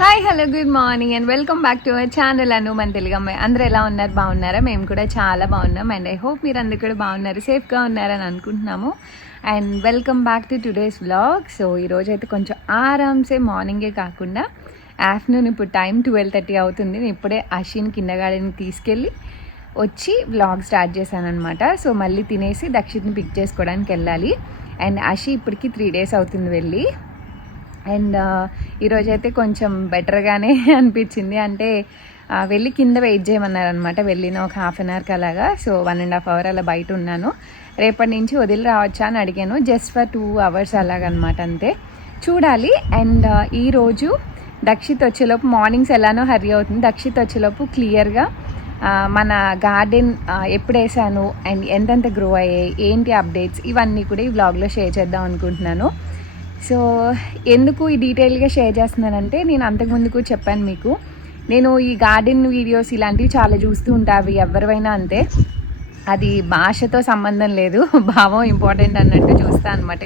Hi hello good morning and welcome back to our channel Anu మన తెలుగు అమ్మాయి. అందరూ ఎలా ఉన్నారు? బాగున్నారా? మేము కూడా చాలా బాగున్నాం అండ్ ఐ హోప్ మీరు అందరు కూడా బాగున్నారు, సేఫ్గా ఉన్నారని అనుకుంటున్నాము. And welcome back to today's vlog. So ఈరోజు అయితే కొంచెం ఆరామ్సే మార్నింగే కాకుండా ఆఫ్టర్నూన్ ఇప్పుడు టైం 12:30 అవుతుంది. నేను ఇప్పుడే అషిన్ కిండగాడిని తీసుకెళ్ళి వచ్చి వ్లాగ్ స్టార్ట్ చేశాను అనమాట. సో మళ్ళీ తినేసి దక్షిత్ని పిక్ చేసుకోవడానికి వెళ్ళాలి. అండ్ అషి ఇప్పటికి 3 days అవుతుంది వెళ్ళి. అండ్ ఈరోజైతే కొంచెం బెటర్గానే అనిపించింది. అంటే వెళ్ళి కింద వెయిట్ చేయమన్నారనమాట. వెళ్ళిన ఒక 1/2 hour అలాగా. సో 1.5 hour అలా బయట ఉన్నాను. రేపటి నుంచి వదిలి రావచ్చా అని అడిగాను. జస్ట్ ఫర్ 2 hours అలాగనమాట, అంతే. చూడాలి. అండ్ ఈరోజు దక్షిత్ వచ్చేలోపు మార్నింగ్స్ ఎలానో హర్రీ అవుతుంది. దక్షిత్ వచ్చేలోపు క్లియర్గా మన గార్డెన్ ఎప్పుడు వేసాను అండ్ ఎంతెంత గ్రో అయ్యాయి, ఏంటి అప్డేట్స్, ఇవన్నీ కూడా ఈ వ్లాగ్లో షేర్ చేద్దాం అనుకుంటున్నాను. సో ఎందుకు ఈ డీటెయిల్గా షేర్ చేస్తున్నానంటే, నేను అంతకుముందుకు చెప్పాను మీకు, నేను ఈ గార్డెన్ వీడియోస్ ఇలాంటివి చాలా చూస్తూ ఉంటా. అవి ఎవరివైనా అంతే, అది భాషతో సంబంధం లేదు, భావం ఇంపార్టెంట్ అన్నట్టు చూస్తా అనమాట.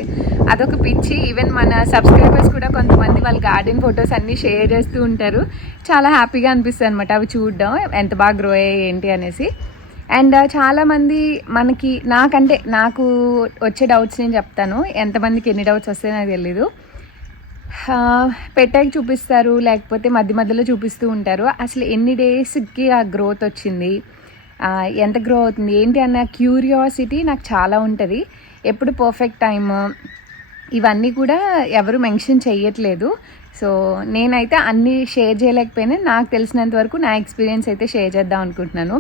అదొక పిచ్చి. ఈవెన్ మన సబ్స్క్రైబర్స్ కూడా కొంతమంది వాళ్ళ గార్డెన్ ఫొటోస్ అన్నీ షేర్ చేస్తూ ఉంటారు. చాలా హ్యాపీగా అనిపిస్తుంది అనమాట అవి చూడడం, ఎంత బాగా గ్రో అయ్యాయి ఏంటి అనేసి. అండ్ చాలామంది నాకు వచ్చే డౌట్స్ నేను చెప్తాను. ఎంతమందికి ఎన్ని డౌట్స్ వస్తాయో నాకు తెలీదు. పెట్టాక చూపిస్తారు, లేకపోతే మధ్య మధ్యలో చూపిస్తూ ఉంటారు. అసలు ఎన్ని డేస్కి ఆ గ్రోత్ వచ్చింది, ఎంత గ్రో అవుతుంది ఏంటి అన్న క్యూరియాసిటీ నాకు చాలా ఉంటుంది. ఎప్పుడు పర్ఫెక్ట్ టైమ్ ఇవన్నీ కూడా ఎవరు మెన్షన్ చేయట్లేదు. సో నేనైతే అన్నీ షేర్ చేయలేకపోయినా నాకు తెలిసినంత వరకు నా ఎక్స్పీరియన్స్ అయితే షేర్ చేద్దాం అనుకుంటున్నాను.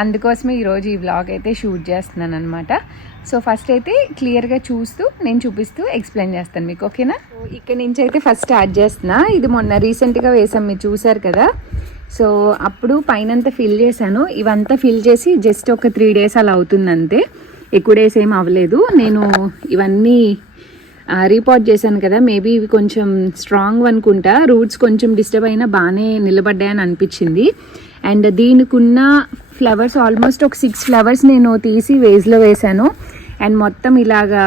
అందుకోసమే ఈరోజు ఈ వ్లాగ్ అయితే షూట్ చేస్తున్నాను అనమాట. సో ఫస్ట్ అయితే క్లియర్గా చూస్తూ నేను చూపిస్తూ ఎక్స్ప్లెయిన్ చేస్తాను మీకు, ఓకేనా? సో ఇక్కడ నుంచి అయితే ఫస్ట్ స్టార్ట్ చేస్తున్నా. ఇది మొన్న రీసెంట్గా వేసాం, మీరు చూసారు కదా. సో అప్పుడు పైనంతా ఫిల్ చేశాను. ఇవంతా ఫిల్ చేసి జస్ట్ ఒక 3 days అలా అవుతుంది అంతే. ఎక్కువ డేస్ ఏం అవ్వలేదు. నేను ఇవన్నీ రీపాట్ చేశాను కదా, మేబీ ఇవి కొంచెం స్ట్రాంగ్ అనుకుంటా. రూట్స్ కొంచెం డిస్టర్బ్ అయినా బాగానే నిలబడ్డాయని అనిపించింది. అండ్ దీనికి ఉన్న ఫ్లవర్స్ ఆల్మోస్ట్ ఒక 6 flowers నేను తీసి వేజ్లో వేశాను. అండ్ మొత్తం ఇలాగా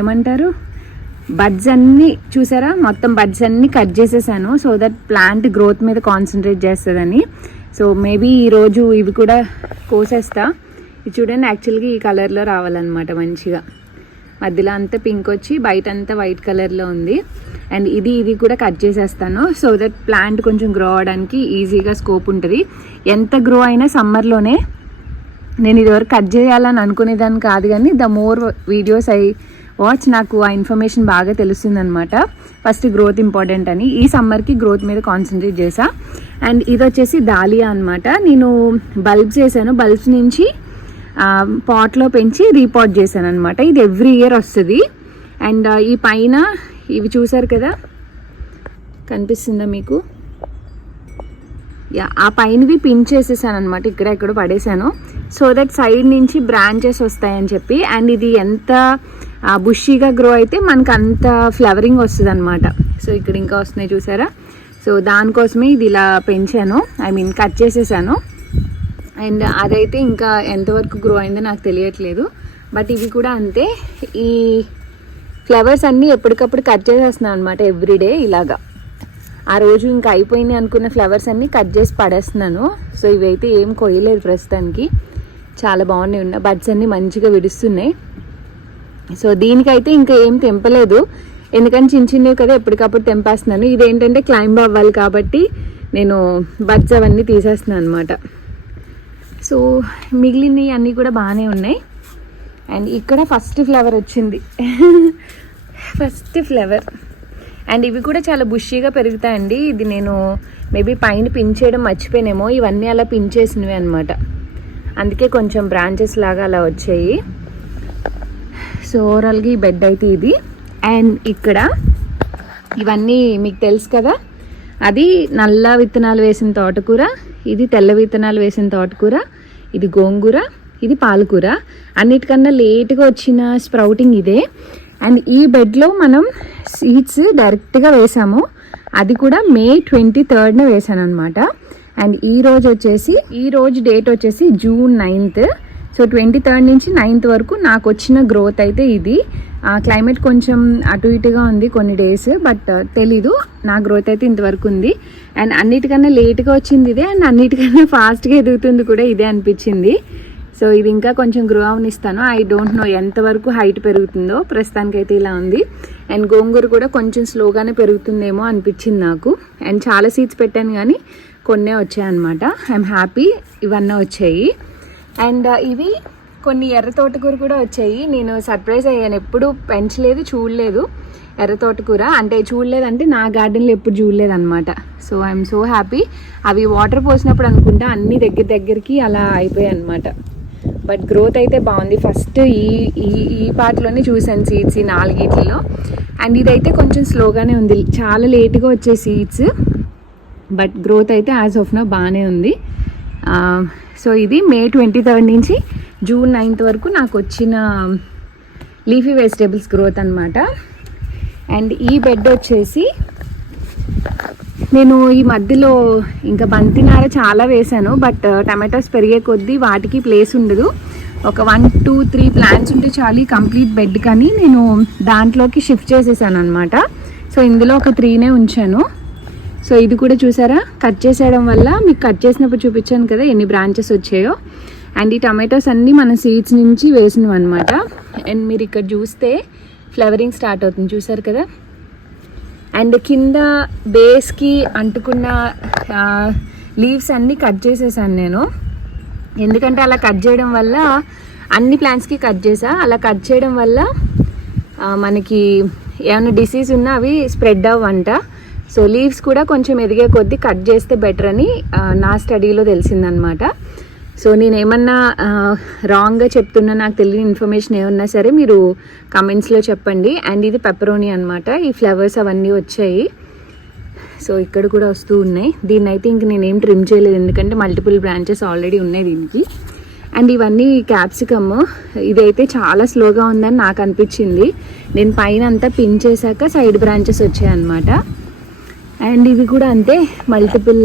ఏమంటారు, బడ్స్ అన్నీ చూసారా, మొత్తం బడ్స్ అన్నీ కట్ చేసేసాను. సో దట్ ప్లాంట్ గ్రోత్ మీద కాన్సన్ట్రేట్ చేస్తుందని. సో మేబీ ఈరోజు ఇవి కూడా కోసేస్తా. ఇది చూడండి, యాక్చువల్గా ఈ కలర్లో రావాలన్నమాట మంచిగా. మధ్యలో అంతా పింక్ వచ్చి బయట అంతా వైట్ కలర్లో ఉంది. అండ్ ఇది కూడా కట్ చేసేస్తాను. సో దట్ ప్లాంట్ కొంచెం గ్రో అవడానికి ఈజీగా స్కోప్ ఉంటుంది. ఎంత గ్రో అయినా సమ్మర్లోనే, నేను ఇదివరకు కట్ చేయాలని అనుకునేదాన్ని కాదు, కానీ the more videos I watch నాకు ఆ ఇన్ఫర్మేషన్ బాగా తెలుస్తుంది అనమాట. ఫస్ట్ గ్రోత్ ఇంపార్టెంట్ అని ఈ సమ్మర్కి గ్రోత్ మీద కాన్సన్ట్రేట్ చేసా. అండ్ ఇది వచ్చేసి దాలియా అనమాట. నేను బల్బ్స్ వేసాను, బల్బ్స్ నుంచి పాట్లో పెంచి రీపాట్ చేశాను అనమాట. ఇది ఎవ్రీ ఇయర్ వస్తుంది. అండ్ ఈ పైన ఇవి చూసారు కదా, కనిపిస్తుందా మీకు? ఆ పైనవి పిన్ చేసేసాను అనమాట, ఇక్కడ పడేసాను. సో దట్ సైడ్ నుంచి బ్రాంచెస్ వస్తాయని చెప్పి. అండ్ ఇది ఎంత బుషీగా గ్రో అయితే మనకు అంత ఫ్లవరింగ్ వస్తుంది అనమాట. సో ఇక్కడ ఇంకా వస్తున్నాయి చూసారా. సో దానికోసమే ఇది ఇలా పెంచాను, కట్ చేసేసాను. అండ్ అదైతే ఇంకా ఎంతవరకు గ్రో అయిందో నాకు తెలియట్లేదు. బట్ ఇవి కూడా అంతే. ఈ ఫ్లవర్స్ అన్నీ ఎప్పటికప్పుడు కట్ చేసేస్తున్నాను అనమాట ఎవ్రీడే ఇలాగా. ఆ రోజు ఇంకా అయిపోయింది అనుకున్న ఫ్లవర్స్ అన్నీ కట్ చేసి పడేస్తున్నాను. సో ఇవైతే ఏం కొయ్యలేదు ప్రస్తుతానికి, చాలా బాగున్నాయి. ఉన్న బడ్స్ అన్నీ మంచిగా విడుస్తున్నాయి. సో దీనికైతే ఇంకా ఏం తెంపలేదు, ఎందుకంటే చిన్న చిన్నవి కదా ఎప్పటికప్పుడు తెంపేస్తున్నాను. ఇదేంటంటే క్లైంబ్ అవ్వాలి కాబట్టి నేను బడ్స్ అవన్నీ తీసేస్తున్నాను అనమాట. సో మిగిలినవి అన్నీ కూడా బాగానే ఉన్నాయి. అండ్ ఇక్కడ ఫస్ట్ ఫ్లవర్ వచ్చింది, ఫస్ట్ ఫ్లవర్. అండ్ ఇవి కూడా చాలా బుషీగా పెరుగుతాయండి. ఇది నేను మేబీ పైన పిన్ చేయడం మర్చిపోయినేమో, ఇవన్నీ అలా పిన్ చేసినవి అనమాట, అందుకే కొంచెం బ్రాంచెస్ లాగా అలా వచ్చాయి. సో ఓవరాల్గా ఈ బెడ్ అయితే ఇది. అండ్ ఇక్కడ ఇవన్నీ మీకు తెలుసు కదా, అది నల్ల విత్తనాలు వేసిన తోటకూర, ఇది తెల్ల విత్తనాలు వేసిన తోటకూర, ఇది గోంగూర, ఇది పాలకూర. అన్నిటికన్నా లేట్గా వచ్చిన స్ప్రౌటింగ్ ఇదే. అండ్ ఈ బెడ్లో మనం సీడ్స్ డైరెక్ట్గా వేసాము, అది కూడా May 23rd వేసాను అనమాట. అండ్ ఈ రోజు డేట్ వచ్చేసి June 9th. సో 23rd నుంచి 9th వరకు నాకు వచ్చిన గ్రోత్ అయితే ఇది. క్లైమేట్ కొంచెం అటు ఇటుగా ఉంది కొన్ని డేస్, బట్ తెలీదు, నా గ్రోత్ అయితే ఇంతవరకు ఉంది. అండ్ అన్నిటికన్నా లేట్గా వచ్చింది ఇదే, అండ్ అన్నిటికన్నా ఫాస్ట్గా ఎదుగుతుంది కూడా ఇదే అనిపించింది. సో ఇది ఇంకా కొంచెం గ్రో అవనిస్తాను. ఐ డోంట్ నో ఎంతవరకు హైట్ పెరుగుతుందో, ప్రస్తుతానికైతే ఇలా ఉంది. అండ్ గోంగూర కూడా కొంచెం స్లోగానే పెరుగుతుందేమో అనిపించింది నాకు. అండ్ చాలా సీడ్స్ పెట్టాను కానీ కొన్నే వచ్చాయి అనమాట. ఐఎమ్ హ్యాపీ ఇవన్నీ వచ్చాయి. అండ్ ఇవి కొన్ని ఎర్ర తోటకూర కూడా వచ్చాయి. నేను సర్ప్రైజ్ అయ్యాను, ఎప్పుడు పెంచలేదు, చూడలేదు ఎర్ర తోటకూర. అంటే చూడలేదంటే నా గార్డెన్లో ఎప్పుడు చూడలేదు అనమాట. So I'm so happy. అవి వాటర్ పోసినప్పుడు అనుకుంటా అన్ని దగ్గరికి అలా అయిపోయాయి అనమాట. బట్ గ్రోత్ అయితే బాగుంది. ఫస్ట్ ఈ పార్ట్లోనే చూసాను సీడ్స్, ఈ 4 అండ్ ఇదైతే కొంచెం స్లోగానే ఉంది, చాలా లేట్గా వచ్చే సీడ్స్. బట్ గ్రోత్ అయితే యాజ్ ఆఫ్ నో బాగానే ఉంది. సో ఇది May 23rd నుంచి June 9th వరకు నాకు వచ్చిన లీఫీ వెజిటేబుల్స్ గ్రోత్ అనమాట. అండ్ ఈ బెడ్ వచ్చేసి నేను ఈ మధ్యలో ఇంకా బంతినార చాలా వేశాను, బట్ టమాటోస్ పెరిగే కొద్దీ వాటికి ప్లేస్ ఉండదు. ఒక 1, 2, 3 ప్లాంట్స్ ఉంటే చాలు కంప్లీట్ బెడ్, కానీ నేను దాంట్లోకి షిఫ్ట్ చేసేసాను అనమాట. సో ఇందులో ఒక 3నే ఉంచాను. సో ఇది కూడా చూసారా, కట్ చేసేయడం వల్ల మీకు కట్ చేసినప్పుడు చూపించాను కదా ఎన్ని బ్రాంచెస్ వచ్చాయో. అండ్ ఈ టమాటోస్ అన్నీ మన సీడ్స్ నుంచి వేసినవి అనమాట. అండ్ మీరు ఇక్కడ చూస్తే ఫ్లవరింగ్ స్టార్ట్ అవుతుంది, చూసారు కదా. అండ్ కింద బేస్కి అంటుకున్న లీవ్స్ అన్నీ కట్ చేసేసాను నేను. ఎందుకంటే అలా కట్ చేయడం వల్ల అన్ని ప్లాంట్స్కి కట్ చేసా. అలా కట్ చేయడం వల్ల మనకి ఏమైనా డిసీజ్ ఉన్నా అవి స్ప్రెడ్ అవ్వంట. సో లీవ్స్ కూడా కొంచెం ఎదిగే కొద్దీ కట్ చేస్తే బెటర్ అని నా స్టడీలో తెలిసిందనమాట. సో నేను ఏమన్నా రాంగ్గా చెప్తున్నా, నాకు తెలియని ఇన్ఫర్మేషన్ ఏమన్నా సరే మీరు కమెంట్స్లో చెప్పండి. అండ్ ఇది పెప్పరోనీ అనమాట. ఈ ఫ్లవర్స్ అవన్నీ వచ్చాయి. సో ఇక్కడ కూడా వస్తూ ఉన్నాయి. దీన్ని అయితే ఇంక నేనేం ట్రిమ్ చేయలేదు, ఎందుకంటే మల్టిపుల్ బ్రాంచెస్ ఆల్రెడీ ఉన్నాయి దీనికి. అండ్ ఇవన్నీ క్యాప్సికమ్. ఇదైతే చాలా స్లోగా ఉందని నాకు అనిపించింది. నేను పైన అంతా పిన్ చేశాక సైడ్ బ్రాంచెస్ వచ్చాయన్నమాట. అండ్ ఇవి కూడా అంతే, మల్టిపుల్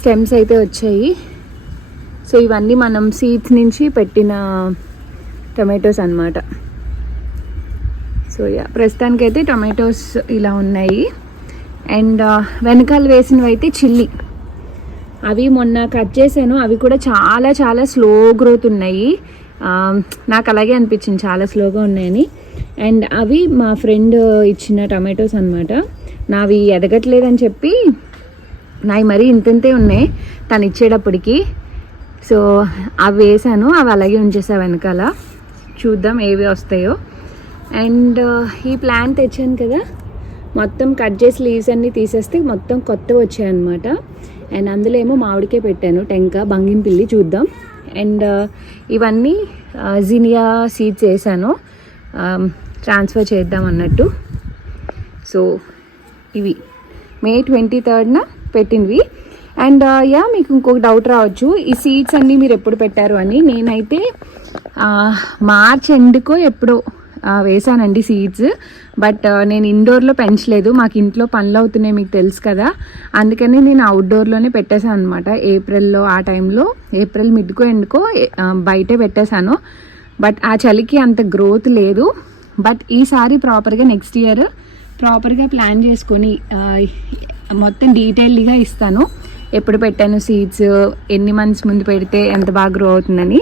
స్టెమ్స్ అయితే వచ్చాయి. సో ఇవన్నీ మనం సీడ్స్ నుంచి పెట్టిన టొమాటోస్ అన్నమాట. సో ప్రస్తుతానికైతే టొమాటోస్ ఇలా ఉన్నాయి. అండ్ వెనకాల వేసినవి అయితే చిల్లీ, అవి మొన్న కట్ చేశాను. అవి కూడా చాలా చాలా స్లో గ్రోత్ ఉన్నాయి. నాకు అలాగే అనిపించింది, చాలా స్లోగా ఉన్నాయని. అండ్ అవి మా ఫ్రెండ్ ఇచ్చిన టొమాటోస్ అనమాట. నావి ఎదగట్లేదని చెప్పి నావి మరీ ఇంతంతే ఉన్నాయి తను ఇచ్చేటప్పటికి. సో అవి వేసాను, అవి అలాగే ఉంచేసా వెనకాల. చూద్దాం ఏవి వస్తాయో. అండ్ ఈ ప్లాంట్ తెచ్చాను కదా, మొత్తం కట్ చేసి లీవ్స్ అన్నీ తీసేస్తే మొత్తం కొత్తవి వచ్చాయన్నమాట. అండ్ అందులో ఏమో మామిడికాయ పెట్టాను, టెంక, బంగినపిల్లి, చూద్దాం. అండ్ ఇవన్నీ జినియా సీడ్స్ వేసాను, ట్రాన్స్ఫర్ చేద్దాం అన్నట్టు. సో ఇవి May 23rd పెట్టినవి. అండ్ మీకు ఇంకొక డౌట్ రావచ్చు, ఈ సీడ్స్ అన్నీ మీరు ఎప్పుడు పెట్టారు అని. నేనైతే మార్చ్ ఎండ్కో ఎప్పుడో వేసానండి సీడ్స్. బట్ నేను ఇండోర్లో పెంచలేదు, మాకు ఇంట్లో పనులు అవుతున్నాయి మీకు తెలుసు కదా, అందుకని నేను అవుట్డోర్లోనే పెట్టేశాను అనమాట. ఏప్రిల్లో ఆ టైంలో, ఏప్రిల్ మిడ్కో ఎండ్కో బయటే పెట్టేశాను. బట్ ఆ చలికి అంత గ్రోత్ లేదు. బట్ ఈసారి ప్రాపర్గా నెక్స్ట్ ఇయర్ ప్రాపర్గా ప్లాన్ చేసుకొని మొత్తం డీటెయిల్డ్గా ఇస్తాను, ఎప్పుడు పెట్టాను సీడ్స్, ఎన్ని మంత్స్ ముందు పెడితే ఎంత బాగా గ్రో అవుతుందని.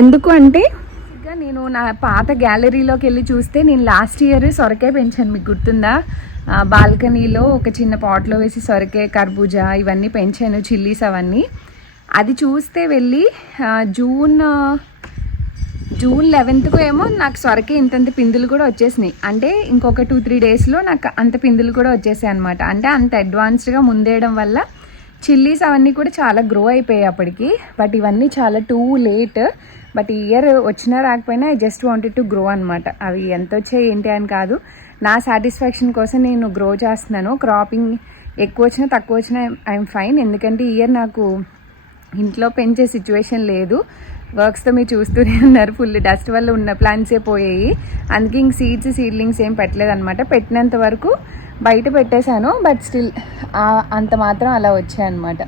ఎందుకు అంటే నేను నా పాత గ్యాలరీలోకి వెళ్ళి చూస్తే నేను లాస్ట్ ఇయర్ సొరకాయ పెంచాను, మీకు గుర్తుందా? బాల్కనీలో ఒక చిన్న పాట్లో వేసి సొరకాయ, కర్బూజా ఇవన్నీ పెంచాను, చిల్లీస్ అవన్నీ. అది చూస్తే వెళ్ళి జూన్ 11th ఏమో నాకు సొరకాయ ఇంతంత పిందులు కూడా వచ్చేసినాయి. అంటే ఇంకొక 2-3 డేస్లో నాకు అంత పిందులు కూడా వచ్చేసాయి అనమాట. అంటే అంత అడ్వాన్స్డ్గా ముందేయడం వల్ల చిల్లీస్ అవన్నీ కూడా చాలా గ్రో అయిపోయాయి అప్పటికి. బట్ ఇవన్నీ చాలా టూ లేట్. బట్ ఈ ఇయర్ వచ్చినా రాకపోయినా I just wanted to grow అనమాట. అవి ఎంత వచ్చాయి ఏంటి అని కాదు, నా సాటిస్ఫాక్షన్ కోసం నేను గ్రో చేస్తున్నాను. క్రాపింగ్ ఎక్కువ వచ్చినా తక్కువ వచ్చినా ఐఎమ్ ఫైన్. ఎందుకంటే ఈ ఇయర్ నాకు ఇంట్లో పెంచే సిచ్యువేషన్ లేదు. వర్క్స్తో మీరు చూస్తూనే ఉన్నారు, ఫుల్ డస్ట్ వల్ల ఉన్న ప్లాంట్సే పోయాయి. అందుకే ఇంక సీడ్లింగ్స్ ఏం పెట్టలేదు అనమాట. పెట్టినంత వరకు బయట పెట్టేశాను, బట్ స్టిల్ అంత మాత్రం అలా వచ్చాయన్నమాట.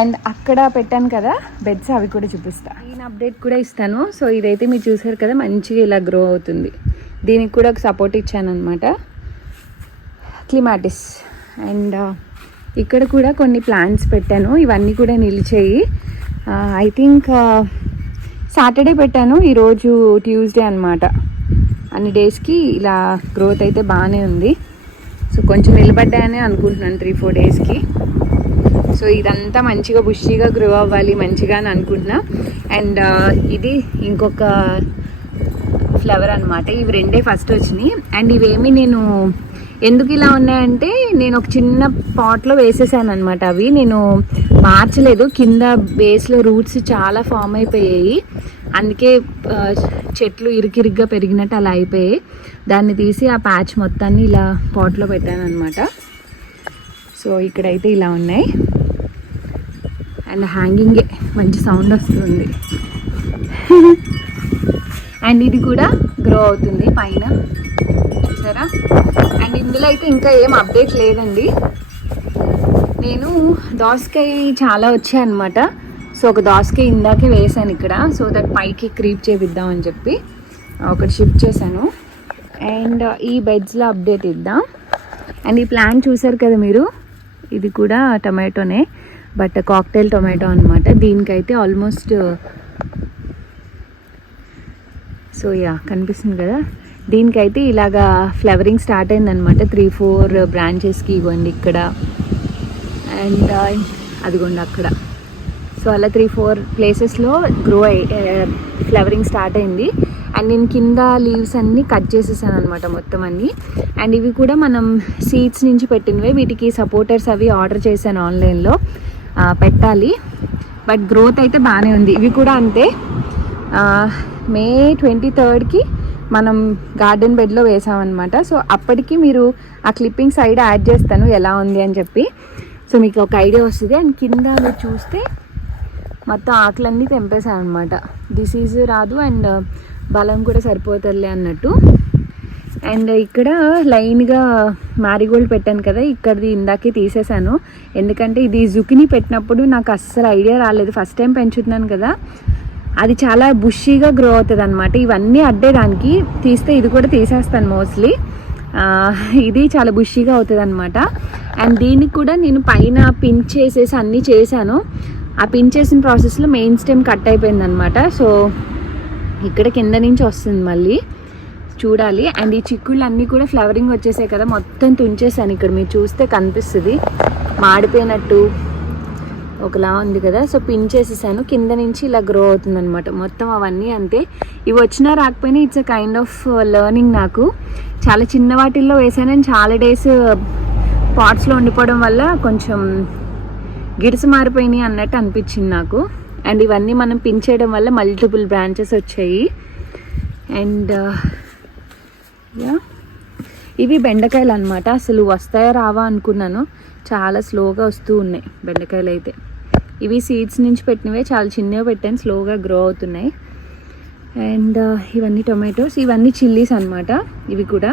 అండ్ అక్కడ పెట్టాను కదా బెడ్స్, అవి కూడా చూపిస్తా. ఈ నా అప్డేట్ కూడా ఇస్తాను. సో ఇదైతే మీరు చూసారు కదా, మంచిగా ఇలా గ్రో అవుతుంది. దీనికి కూడా ఒక సపోర్ట్ ఇచ్చాను అనమాట, క్లిమాటిస్. అండ్ ఇక్కడ కూడా కొన్ని ప్లాంట్స్ పెట్టాను, ఇవన్నీ కూడా నిలిచాయి. ఐ థింక్ సాటర్డే పెట్టాను, ఈరోజు ట్యూస్డే అనమాట. అన్ని డేస్కి ఇలా గ్రోత్ అయితే బాగానే ఉంది. సో కొంచెం నిలబడ్డాయని అనుకుంటున్నాను 3-4 డేస్కి. సో ఇదంతా మంచిగా బుషీగా గ్రో అవ్వాలి మంచిగా అని అనుకుంటున్నా. అండ్ ఇది ఇంకొక ఫ్లవర్ అనమాట. ఇవి రెండే ఫస్ట్ వచ్చినాయి. అండ్ ఇవేమి నేను ఎందుకు ఇలా ఉన్నాయంటే, నేను ఒక చిన్న పాట్లో వేసేసాను అనమాట. అవి నేను మార్చలేదు, కింద బేస్లో రూట్స్ చాలా ఫామ్ అయిపోయాయి. అందుకే చెట్లు ఇరికిరిగ్గా పెరిగినట్టు అలా అయిపోయాయి. దాన్ని తీసి ఆ ప్యాచ్ మొత్తాన్ని ఇలా పాట్లో పెట్టాను అనమాట. సో ఇక్కడైతే ఇలా ఉన్నాయి. అండ్ హ్యాంగింగే మంచి సౌండ్ వస్తుంది. అండ్ ఇది కూడా గ్రో అవుతుంది పైన, చూసారా. అండ్ ఇందులో అయితే ఇంకా ఏం అప్డేట్ లేదండి. నేను దోసకాయ చాలా వచ్చాయన్నమాట. సో ఒక దోసకాయ ఇందాకే వేసాను ఇక్కడ, సో దట్ పైకి క్రీప్ చేపిద్దామని చెప్పి ఒకటి షిఫ్ట్ చేశాను. అండ్ ఈ బెడ్స్లో అప్డేట్ ఇద్దాం. అండ్ ఈ ప్లాంట్ చూసారు కదా మీరు, ఇది కూడా టొమాటోనే, బట్ కాక్టైల్ టొమాటో అనమాట. దీనికైతే ఆల్మోస్ట్ సో కనిపిస్తుంది కదా, దీనికైతే ఇలాగా ఫ్లవరింగ్ స్టార్ట్ అయిందనమాట 3-4 బ్రాంచెస్కి. ఇవ్వండి ఇక్కడ, అండ్ అదిగోండి అక్కడ. సో అలా 3-4 ప్లేసెస్లో ఫ్లవరింగ్ స్టార్ట్ అయింది. అండ్ నేను కింద లీవ్స్ అన్నీ కట్ చేసేసాను అనమాట మొత్తం అన్నీ. అండ్ ఇవి కూడా మనం సీడ్స్ నుంచి పెట్టినవే. వీటికి సపోర్టర్స్ అవి ఆర్డర్ చేశాను ఆన్లైన్లో, పెట్టాలి. బట్ గ్రోత్ అయితే బాగానే ఉంది. ఇవి కూడా అంతే, May 23కి మనం గార్డెన్ బెడ్లో వేసామన్నమాట. సో అప్పటికి మీరు ఆ క్లిప్పింగ్ సైడ్ యాడ్ చేస్తాను ఎలా ఉంది అని చెప్పి, సో మీకు ఒక ఐడియా వస్తుంది. అండ్ కింద మీరు చూస్తే మొత్తం ఆకులన్నీ తెంపేసాను అనమాట. డిసీజ్ రాదు అండ్ బలం కూడా సరిపోతుందిలే అన్నట్టు. అండ్ ఇక్కడ లైన్గా మ్యారీగోల్డ్ పెట్టాను కదా, ఇక్కడిది ఇందాకే తీసేసాను. ఎందుకంటే ఇది జుకినీ పెట్టినప్పుడు నాకు అస్సలు ఐడియా రాలేదు, ఫస్ట్ టైం పెంచుతున్నాను కదా. అది చాలా బుషీగా గ్రో అవుతుంది అనమాట. ఇవన్నీ అడ్డేదానికి తీస్తే ఇది కూడా తీసేస్తాను మోస్ట్లీ. ఇది చాలా బుషీగా అవుతుంది అనమాట. అండ్ దీనికి కూడా నేను పైన పిన్ చేసేసి అన్నీ చేశాను. ఆ పిన్ చేసిన ప్రాసెస్లో మెయిన్ స్టెమ్ కట్ అయిపోయింది అనమాట. సో ఇక్కడ కింద నుంచి వస్తుంది మళ్ళీ, చూడాలి. అండ్ ఈ చిక్కుళ్ళు అన్నీ కూడా ఫ్లవరింగ్ వచ్చేసాయి కదా, మొత్తం తుంచేసాను. ఇక్కడ మీరు చూస్తే కనిపిస్తుంది మాడిపోయినట్టు ఒకలా ఉంది కదా. సో పిన్ చేసేసాను, కింద నుంచి ఇలా గ్రో అవుతుంది అనమాట మొత్తం. అవన్నీ అంతే, ఇవి వచ్చినా రాకపోయినా it's a kind of learning. నాకు చాలా చిన్న వాటిల్లో వేసాను, అండ్ చాలా డేస్ పాట్స్లో ఉండిపోవడం వల్ల కొంచెం గిడస మారిపోయినాయి అన్నట్టు అనిపించింది నాకు. అండ్ ఇవన్నీ మనం పిన్ చేయడం వల్ల మల్టిపుల్ బ్రాంచెస్ వచ్చాయి. అండ్ ఇవి బెండకాయలు అనమాట. అసలు వస్తాయా రావా అనుకున్నాను, చాలా స్లోగా వస్తూ ఉన్నాయి బెండకాయలు అయితే. ఇవి సీడ్స్ నుంచి పెట్టినవే, చాలా చిన్నవి పెట్టాను, స్లోగా గ్రో అవుతున్నాయి. అండ్ ఇవన్నీ టొమాటోస్, ఇవన్నీ చిల్లీస్ అనమాట ఇవి కూడా.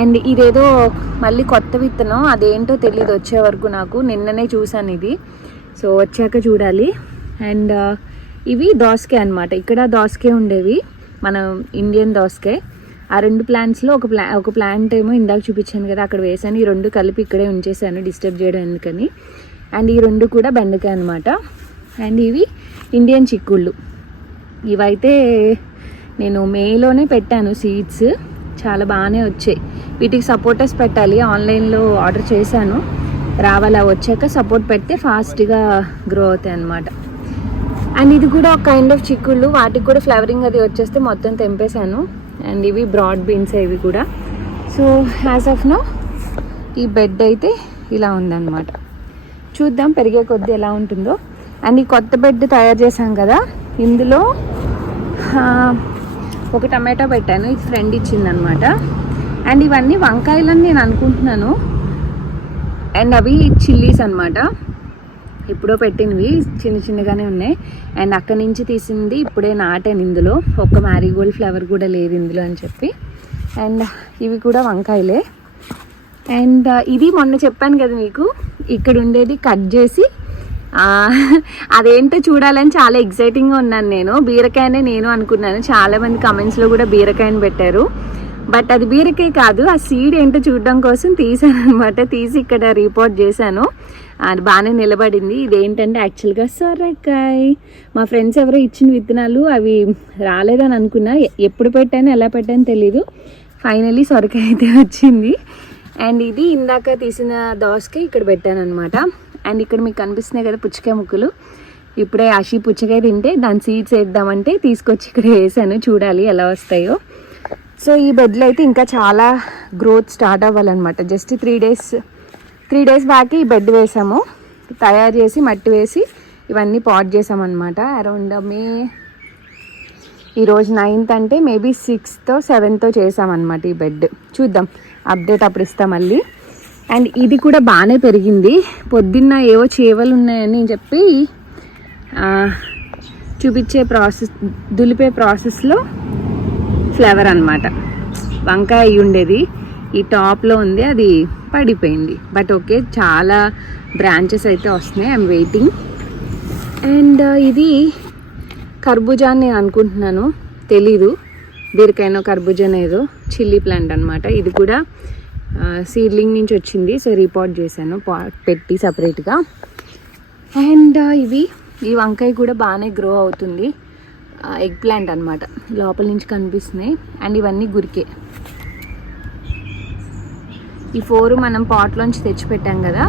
అండ్ ఇదేదో మళ్ళీ కొత్త విత్తనం, అదేంటో తెలియదు వచ్చే వరకు నాకు. నిన్ననే చూసాను ఇది, సో వచ్చాక చూడాలి. అండ్ ఇవి దోసకాయ అనమాట. ఇక్కడ దోసకాయ ఉండేవి, మన ఇండియన్ దోసకాయ. ఆ 2 ప్లాంట్స్లో ఒక ప్లాంట్ ఏమో ఇందాక చూపించాను కదా, అక్కడ వేసాను. ఈ 2 కలిపి ఇక్కడే ఉంచేసాను డిస్టర్బ్ చేయడం ఎందుకని. అండ్ ఈ 2 కూడా బెండకాయ అనమాట. అండ్ ఇవి ఇండియన్ చిక్కుళ్ళు. ఇవైతే నేను మేలోనే పెట్టాను సీడ్స్, చాలా బాగానే వచ్చాయి. వీటికి సపోర్టర్స్ పెట్టాలి, ఆన్లైన్లో ఆర్డర్ చేశాను, రావాలా. వచ్చాక సపోర్ట్ పెడితే ఫాస్ట్గా గ్రో అవుతాయి అన్నమాట. అండ్ ఇది కూడా ఒక కైండ్ ఆఫ్ చిక్కుళ్ళు, వాటికి కూడా ఫ్లవరింగ్ అది వచ్చేస్తే మొత్తం తెంపేశాను. అండ్ ఇవి బ్రాడ్ బీన్స్ ఇవి కూడా. సో యాజ్ ఆఫ్ నౌ ఈ బెడ్ అయితే ఇలా ఉందన్నమాట. చూద్దాం పెరిగే కొద్దీ ఎలా ఉంటుందో. అండ్ ఈ కొత్త బెడ్ తయారు చేశాం కదా, ఇందులో ఒక టమాటో పెట్టాను, ఇది ఫ్రెండ్ ఇచ్చిందనమాట. అండ్ ఇవన్నీ వంకాయలని నేను అనుకుంటున్నాను. అండ్ అవి చిల్లీస్ అనమాట, ఎప్పుడో పెట్టినవి, చిన్న చిన్నగానే ఉన్నాయి. అండ్ అక్కడి నుంచి తీసింది ఇప్పుడే నాటాను. ఇందులో ఒక్క మ్యారీగోల్డ్ ఫ్లవర్ కూడా లేదు ఇందులో అని చెప్పి. అండ్ ఇవి కూడా వంకాయలే. అండ్ ఇది మొన్న చెప్పాను కదా మీకు, ఇక్కడ ఉండేది కట్ చేసి అదేంటో చూడాలని చాలా ఎక్సైటింగ్గా ఉన్నాను నేను. బీరకాయనే నేను అనుకున్నాను, చాలామంది కమెంట్స్లో కూడా బీరకాయని పెట్టారు. బట్ అది బీరకాయ కాదు, ఆ సీడ్ ఏంటో చూడడం కోసం తీసాను అనమాట. తీసి ఇక్కడ రిపోర్ట్ చేశాను, అది బాగానే నిలబడింది. ఇదేంటంటే యాక్చువల్గా సొరకాయ. మా ఫ్రెండ్స్ ఎవరో ఇచ్చిన విత్తనాలు, అవి రాలేదని అనుకున్నా. ఎప్పుడు పెట్టాను ఎలా పెట్టాను తెలీదు. ఫైనలీ సొరకాయ అయితే వచ్చింది. అండ్ ఇది ఇందాక తీసిన దోసకాయ ఇక్కడ పెట్టాను అనమాట. అండ్ ఇక్కడ మీకు కనిపిస్తున్నాయి కదా పుచ్చకాయ ముక్కలు. ఇప్పుడే ఆశి పుచ్చకాయ తింటే దాని సీడ్స్ వేద్దామంటే తీసుకొచ్చి ఇక్కడ వేసాను, చూడాలి ఎలా వస్తాయో. సో ఈ బెడ్లో అయితే ఇంకా చాలా గ్రోత్ స్టార్ట్ అవ్వాలన్నమాట. జస్ట్ 3 డేస్ బ్యాక్ ఈ బెడ్ వేసాము, తయారు చేసి మట్టి వేసి ఇవన్నీ పాట్ చేసామన్నమాట. అరౌండ్ ఈరోజు 9th అంటే మేబీ 6th 7th చేసామన్నమాట ఈ బెడ్. చూద్దాం, అప్డేట్ అప్పుడు ఇస్తాం మళ్ళీ. అండ్ ఇది కూడా బాగానే పెరిగింది. పొద్దున్న ఏవో చేవలు ఉన్నాయని చెప్పి చూపించే ప్రాసెస్, దులిపే ప్రాసెస్లో ఫ్లవర్ అన్నమాట. వంకాయ అయ్యి ఉండేది, ఈ టాప్లో ఉంది, అది పడిపోయింది. బట్ ఓకే, చాలా బ్రాంచెస్ అయితే వస్తున్నాయి. I'm waiting. అండ్ ఇది కర్బూజా అని నేను అనుకుంటున్నాను, తెలీదు. బీరకాయనో కర్బూజానో ఏదో చిల్లీ ప్లాంట్ అనమాట. ఇది కూడా సీడ్లింగ్ నుంచి వచ్చింది. సో రీపాట్ చేశాను, పాట్ పెట్టి సపరేట్గా. అండ్ ఈ వంకాయ కూడా బాగానే గ్రో అవుతుంది. ఎగ్ ప్లాంట్ అనమాట, లోపల నుంచి కనిపిస్తున్నాయి. అండ్ ఇవన్నీ గురికే. ఈ 4 మనం పాట్లోంచి తెచ్చిపెట్టాం కదా,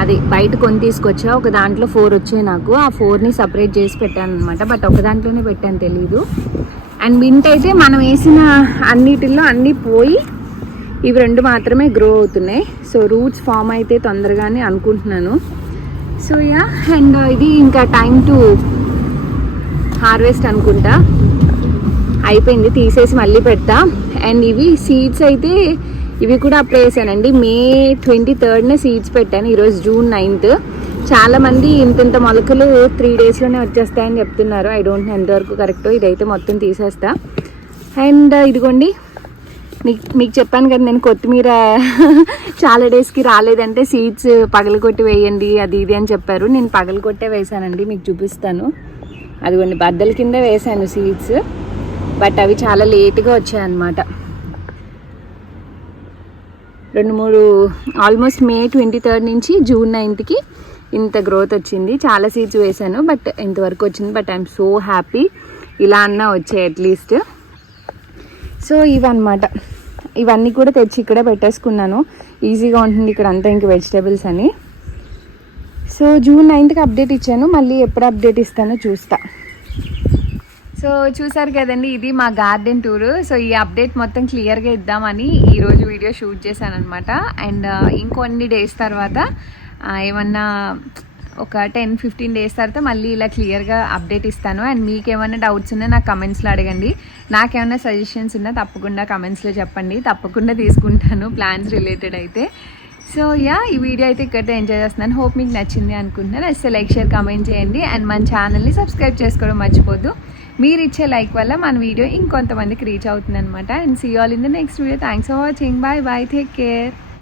అది బయట కొని తీసుకొచ్చా. ఒక దాంట్లో 4 వచ్చాయి నాకు. ఆ 4ని సపరేట్ చేసి పెట్టాను అనమాట. బట్ ఒక దాంట్లోనే పెట్టాను, తెలీదు. అండ్ మింట్ అయితే మనం వేసిన అన్నిటిల్లో అన్నీ పోయి ఇవి 2 మాత్రమే గ్రో అవుతున్నాయి. సో రూట్స్ ఫామ్ అయితే తొందరగానే అనుకుంటున్నాను. సో యా, అండ్ ఇది ఇంకా టైం టు హార్వెస్ట్ అనుకుంటా. అయిపోయింది, తీసేసి మళ్ళీ పెడతా. అండ్ ఇవి సీడ్స్ అయితే ఇవి కూడా అప్లై చేశానండి. May 23rd సీడ్స్ పెట్టాను. ఈరోజు June 9th. చాలామంది ఇంత మొలకలు 3 డేస్లోనే వచ్చేస్తాయని చెప్తున్నారు. ఐ డోంట్ నో ఎంతవరకు కరెక్టో. ఇదైతే మొత్తం తీసేస్తా. అండ్ ఇదిగోండి, మీకు చెప్పాను కదా నేను కొత్తిమీర చాలా డేస్కి రాలేదంటే సీడ్స్ పగలగొట్టి వేయండి అది ఇది అని చెప్పారు. నేను పగలగొట్టే వేసానండి, మీకు చూపిస్తాను. అదిగోండి, బద్దల కింద వేసాను సీడ్స్. బట్ అవి చాలా లేట్గా వచ్చాయన్నమాట. 2-3 ఆల్మోస్ట్ May 23rd నుంచి June 9th ఇంత గ్రోత్ వచ్చింది. చాలా సీడ్స్ వేసాను, బట్ ఇంతవరకు వచ్చింది. బట్ ఐఎమ్ సో హ్యాపీ, ఇలా అన్నా వచ్చాయి అట్లీస్ట్. సో ఇవన్నమాట, ఇవన్నీ కూడా తెచ్చి ఇక్కడే పెట్టేసుకున్నాను. ఈజీగా ఉంటుంది ఇక్కడ అంతా ఇంక వెజిటేబుల్స్ అని. సో June 9th అప్డేట్ ఇచ్చాను, మళ్ళీ ఎప్పుడు అప్డేట్ ఇస్తానో చూస్తా. సో చూసారు కదండి, ఇది మా గార్డెన్ టూర్. సో ఈ అప్డేట్ మొత్తం క్లియర్గా ఇద్దామని ఈరోజు వీడియో షూట్ చేశాను అనమాట. అండ్ ఇంకొన్ని డేస్ తర్వాత ఏమన్నా ఒక 10-15 డేస్ తర్వాత మళ్ళీ ఇలా క్లియర్గా అప్డేట్ ఇస్తాను. అండ్ మీకు ఏమైనా డౌట్స్ ఉన్నా నాకు కమెంట్స్లో అడగండి. నాకేమైనా సజెషన్స్ ఉన్నా తప్పకుండా కమెంట్స్లో చెప్పండి, తప్పకుండా తీసుకుంటాను ప్లాన్స్ రిలేటెడ్ అయితే. సో యా, ఈ వీడియో అయితే ఇక్కడితో ఎంజాయ్ చేస్తున్నాను. హోప్ మీకు నచ్చింది అనుకుంటున్నాను. అయితే లైక్, షేర్, కామెంట్ చేయండి. అండ్ మన ఛానల్ని సబ్స్క్రైబ్ చేసుకోవడం మర్చిపోద్దు. మీరు ఇచ్చే లైక్ వల్ల మన వీడియో ఇంకొంతమందికి రీచ్ అవుతుంది అనమాట. And see all in the next video. Thanks for watching. Bye bye, take care.